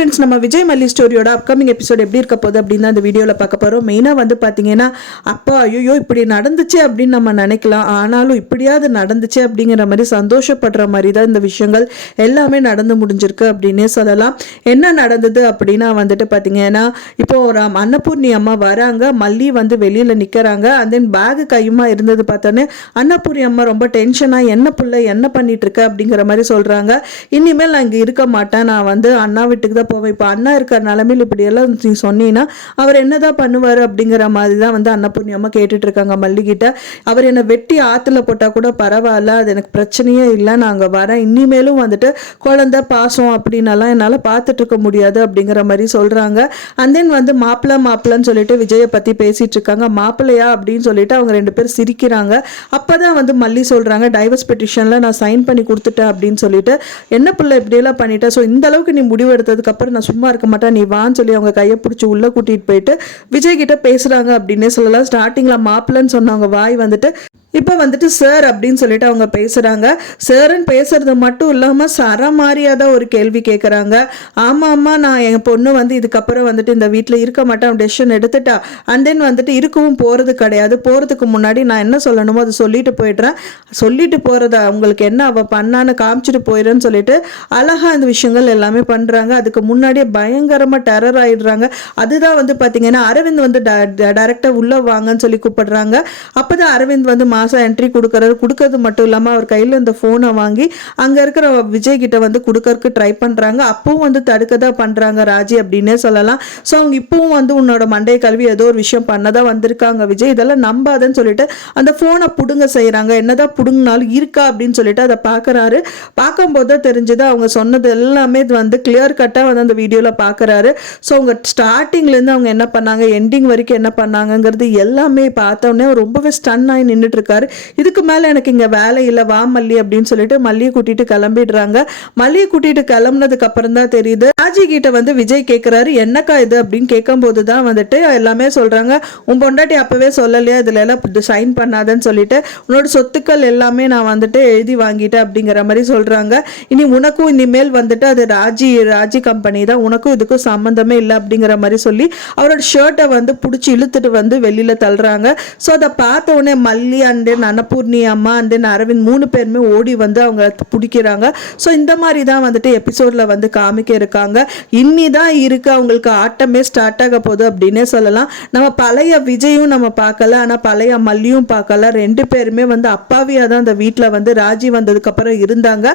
Friends நம்ம விஜய் மல்லி ஸ்டோரியோட upcoming episode எப்படி இருக்க போகுது அப்படின்னு தான் அந்த வீடியோவில் பார்க்க போகிறோம் மெயினாக வந்து பார்த்தீங்கன்னா அப்பா ஐயோ இப்படி நடந்துச்சு அப்படின்னு நம்ம நினைக்கலாம். ஆனாலும் இப்படியாவது நடந்துச்சு அப்படிங்கிற மாதிரி சந்தோஷப்படுற மாதிரி தான் இந்த விஷயங்கள் எல்லாமே நடந்து முடிஞ்சிருக்கு அப்படின்னே சொல்லலாம். என்ன நடந்தது அப்படின்னா வந்துட்டு பார்த்தீங்கன்னா இப்போ ஒரு அன்னபூர்ணி அம்மா வராங்க. மல்லி வந்து வெளியில் நிற்கிறாங்க அண்ட் தென் பேகு கையுமா இருந்தது பார்த்தோன்னே அன்னபூர்ணி அம்மா ரொம்ப டென்ஷனாக என்ன பிள்ளை என்ன பண்ணிட்டு இருக்க? அப்படிங்கிற மாதிரி சொல்கிறாங்க இனிமேல் நான் இங்கே இருக்க மாட்டேன். நான் வந்து அண்ணா வீட்டுக்கு தான் போவேன். இப்போ அண்ணா இருக்கிற நிலமையில் இப்படியெல்லாம் நீ சொன்னீங்கன்னா அவர் என்னதான் பண்ணுவார் அப்படிங்கிற மாதிரி தான் வந்து அன்னபூர்ணியம்மா கேட்டுட்ருக்காங்க இருக்காங்க மல்லிகிட்ட அவர் என்னை வெட்டி ஆற்றுல போட்டால் கூட பரவாயில்ல அது எனக்கு பிரச்சனையே இல்லை நான் அங்கே வரேன். இனிமேலும் வந்துட்டு குழந்தை பாசம் அப்படின்னலாம் என்னால் பார்த்துட்டு இருக்க முடியாது அப்படிங்கிற மாதிரி சொல்கிறாங்க அண்ட் தென் வந்து மாப்பிள்ளை மாப்பிள்ளன்னு சொல்லிட்டு விஜயை பற்றி பேசிகிட்டு இருக்காங்க. மாப்பிள்ளையா அப்படின்னு சொல்லிட்டு அவங்க ரெண்டு பேரும் சிரிக்கிறாங்க. அப்போ தான் வந்து மல்லி சொல்கிறாங்க டைவர்ஸ் பெட்டிஷனில் நான் சைன் பண்ணி கொடுத்துட்டேன் அப்படின்னு சொல்லிட்டு. என்ன பிள்ளை இப்படியெல்லாம் பண்ணிட்டேன் ஸோ இந்த அளவுக்கு நீ முடிவு எடுத்ததுக்கு அப்புறம் நான் சும்மா இருக்க மாட்டேன் நீ வான்னு சொல்லி அவங்க கையை பிடிச்சி உள்ளே கூட்டிகிட்டு போயிட்டு விஜய் கிட்ட பேசுகிறாங்க அப்படின்னே சொல்லலாம். ஸ்டார்டிங்கில் மாப்பிள்ளன்னு சொன்னவங்க வாய் வந்துட்டு இப்போ வந்துட்டு சார் அப்படின்னு சொல்லிட்டு அவங்க பேசுகிறாங்க சார்ன்னு பேசுறது மட்டும் இல்லாமல் சர மாதிரியாக தான் ஒரு கேள்வி கேட்குறாங்க ஆமாம் ஆமா நான் என் பொண்ணு வந்து இதுக்கப்புறம் வந்துட்டு இந்த வீட்டில் இருக்க மாட்டேன் டெசிஷன் எடுத்துட்டா. அண்ட் தென் வந்துட்டு இருக்கவும் போகிறது கிடையாது. போகிறதுக்கு முன்னாடி நான் என்ன சொல்லணுமோ அதை சொல்லிட்டு போயிடுறேன். சொல்லிட்டு போகிறத உங்களுக்கு என்ன அவள் பண்ணான்னு காமிச்சிட்டு போயிடுறேன்னு சொல்லிட்டு அழகாக இந்த விஷயங்கள் எல்லாமே பண்ணுறாங்க அதுக்கு முன்னாடியே பயங்கரமாக டெரர் ஆகிடுறாங்க அதுதான் வந்து பார்த்தீங்கன்னா அரவிந்த் வந்து ட டைரெக்டாக உள்ளே வாங்கன்னு சொல்லி கூப்பிடுறாங்க. அப்போ தான் அரவிந்த் வந்து மாதம் என்ட்ரி கொடுக்குறாரு கொடுக்கறது மட்டும் இல்லாமல் அவர் கையில் இந்த ஃபோனை வாங்கி அங்கே இருக்கிற விஜய் கிட்ட வந்து கொடுக்கறக்கு ட்ரை பண்ணுறாங்க அப்பவும் வந்து தடுக்க தான் பண்ணுறாங்க ராஜி அப்படின்னே சொல்லலாம். ஸோ அவங்க இப்பவும் வந்து உன்னோட மண்டை கல்வி ஏதோ ஒரு விஷயம் பண்ணதான் வந்திருக்காங்க விஜய். இதெல்லாம் நம்பாதன்னு சொல்லிட்டு அந்த ஃபோனை புடுங்க செய்கிறாங்க என்னதான் புடுங்கினாலும் இருக்கா அப்படின்னு சொல்லிட்டு அதை பார்க்குறாரு பார்க்கும்போது தான் தெரிஞ்சது அவங்க சொன்னது எல்லாமே வந்து கிளியர் கட்டாக வந்து அந்த வீடியோவில் பார்க்குறாரு ஸோ அவங்க ஸ்டார்டிங்லேருந்து அவங்க என்ன பண்ணாங்க எண்டிங் வரைக்கும் என்ன பண்ணாங்கங்கிறது எல்லாமே பார்த்தோன்னே ரொம்பவே ஸ்டன் ஆகி நின்றுட்டு இருக்காரு இதுக்கு மேலே எனக்கு இங்கே வேலை இல்லை வா மல்லி அப்படின்னு சொல்லிட்டு மல்லியை கூட்டிட்டு கிளம்பிடுறாங்க. மல்லியை கூட்டிட்டு கிளம்புனதுக்கு அப்புறம் தான் தெரியுது ராஜி கிட்ட வந்து விஜய் கேட்குறாரு என்னக்கா இது? அப்படின்னு கேட்கும்போது தான் வந்துட்டு எல்லாமே சொல்கிறாங்க உன் பொண்டாட்டி அப்போவே சொல்லலையா? இதில் எல்லாம் சைன் பண்ணாதன்னு சொல்லிட்டு உன்னோட சொத்துக்கள் எல்லாமே நான் வந்துட்டு எழுதி வாங்கிட்டேன் அப்படிங்கிற மாதிரி சொல்கிறாங்க இனி உனக்கும் இனிமேல் வந்துட்டு அது ராஜி ராஜி கம்பெனி தான். உனக்கும் இதுக்கும் சம்மந்தமே இல்லை அப்படிங்கிற மாதிரி சொல்லி அவரோட ஷர்ட்டை வந்து பிடிச்சி இழுத்துட்டு வந்து வெளியில் தள்ளுறாங்க. ஸோ அதை பார்த்த உடனே மல்லி அண்ட் தென் அன்னபூர்ணி அம்மா அண்ட் தென் அரவிந்த் மூணு பேருமே ஓடி வந்து அவங்க பிடிக்கிறாங்க. ஸோ இந்த மாதிரி தான் வந்துட்டு எபிசோடில் வந்து காமிக்க இருக்காங்க. இன்னி தான் இருக்கு அவங்களுக்கு ஆட்டமே ஸ்டார்ட் ஆக போகுது அப்படின்னே சொல்லலாம். நம்ம பழைய விஜயும் நம்ம பார்க்கல ஆனால் பழைய மல்லியும் பார்க்கல. ரெண்டு பேருமே வந்து அப்பாவியாக தான் அந்த வீட்டில் வந்து ராஜி வந்ததுக்கப்புறம் இருந்தாங்க.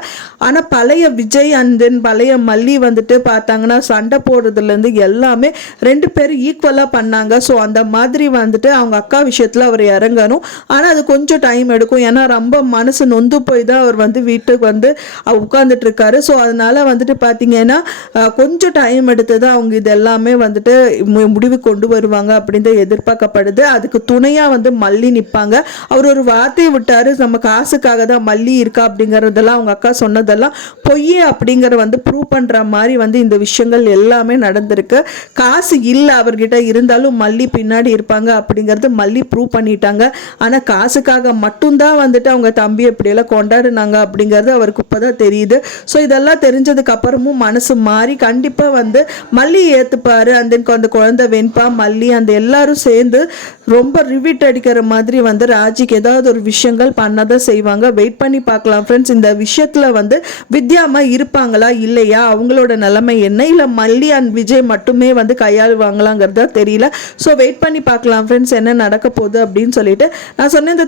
ஆனால் பழைய விஜய் அண்ட் தென் பழைய மல்லி வந்துட்டு பார்த்தாங்கன்னா சண்டை போடுறதுலேருந்து எல்லாமே ரெண்டு பேரும் ஈக்குவலாக பண்ணாங்க. ஸோ அந்த மாதிரி வந்துட்டு அவங்க அக்கா விஷயத்தில் அவர் இறங்கணும். ஆனால் அது கொஞ்சம் டைம் எடுக்கும். ஏன்னா ரொம்ப மனசு நொந்து போய் தான் அவர் வந்து வீட்டுக்கு வந்து உட்காந்துட்டு இருக்காரு ஸோ அதனால வந்துட்டு பார்த்தீங்கன்னா கொஞ்சம் டைம் எடுத்து தான் அவங்க இது எல்லாமே வந்துட்டு முடிவு கொண்டு வருவாங்க அப்படின்னு தான் எதிர்பார்க்கப்படுது. அதுக்கு துணையாக வந்து மல்லி நிற்பாங்க அவர் ஒரு வார்த்தையை விட்டார் நம்ம காசுக்காக தான் மல்லி இருக்கா அப்படிங்கிறதெல்லாம் அவங்க அக்கா சொன்னதெல்லாம் பொய் அப்படிங்கிற வந்து ப்ரூவ் பண்ணுற மாதிரி வந்து இந்த விஷயங்கள் எல்லாமே நடந்திருக்கு. காசு இல்லை அவர்கிட்ட. இருந்தாலும் மல்லி பின்னாடி இருப்பாங்க அப்படிங்கிறது மல்லி ப்ரூவ் பண்ணிட்டாங்க. ஆனால் காசுக்காக மட்டும்தான் வந்துட்டு அவங்க தம்பி எப்படியெல்லாம் கொண்டாடுனாங்க அப்படிங்கிறது அவருக்கு இப்போ தான் தெரியுது. ஸோ இதெல்லாம் தெரிஞ்சதுக்கு அப்புறமும் மனசு மாறி கண்டிப்பாக வந்து மல்லி ஏற்றுப்பாரு அந்த அந்த குழந்தை வெண்பா மல்லி அந்த எல்லாரும் சேர்ந்து ரொம்ப ரிவிட் அடிக்கிற மாதிரி வந்து ராஜிக்கு ஏதாவது ஒரு விஷயங்கள் பண்ணதான் செய்வாங்க. வெயிட் பண்ணி பார்க்கலாம் ஃப்ரெண்ட்ஸ் இந்த விஷயத்தில் வந்து வித்யாமா இருப்பாங்களா இல்லையா? அவங்களோட நிலைமை என்ன? இல்லை மல்லி அண்ட் விஜய் மட்டுமே வந்து கையாளுவாங்களாங்கிறதா தெரியல. ஸோ வெயிட் பண்ணி பார்க்கலாம் ஃப்ரெண்ட்ஸ் என்ன நடக்க போகுது அப்படின்னு சொல்லிட்டு நான் சொன்ன இந்த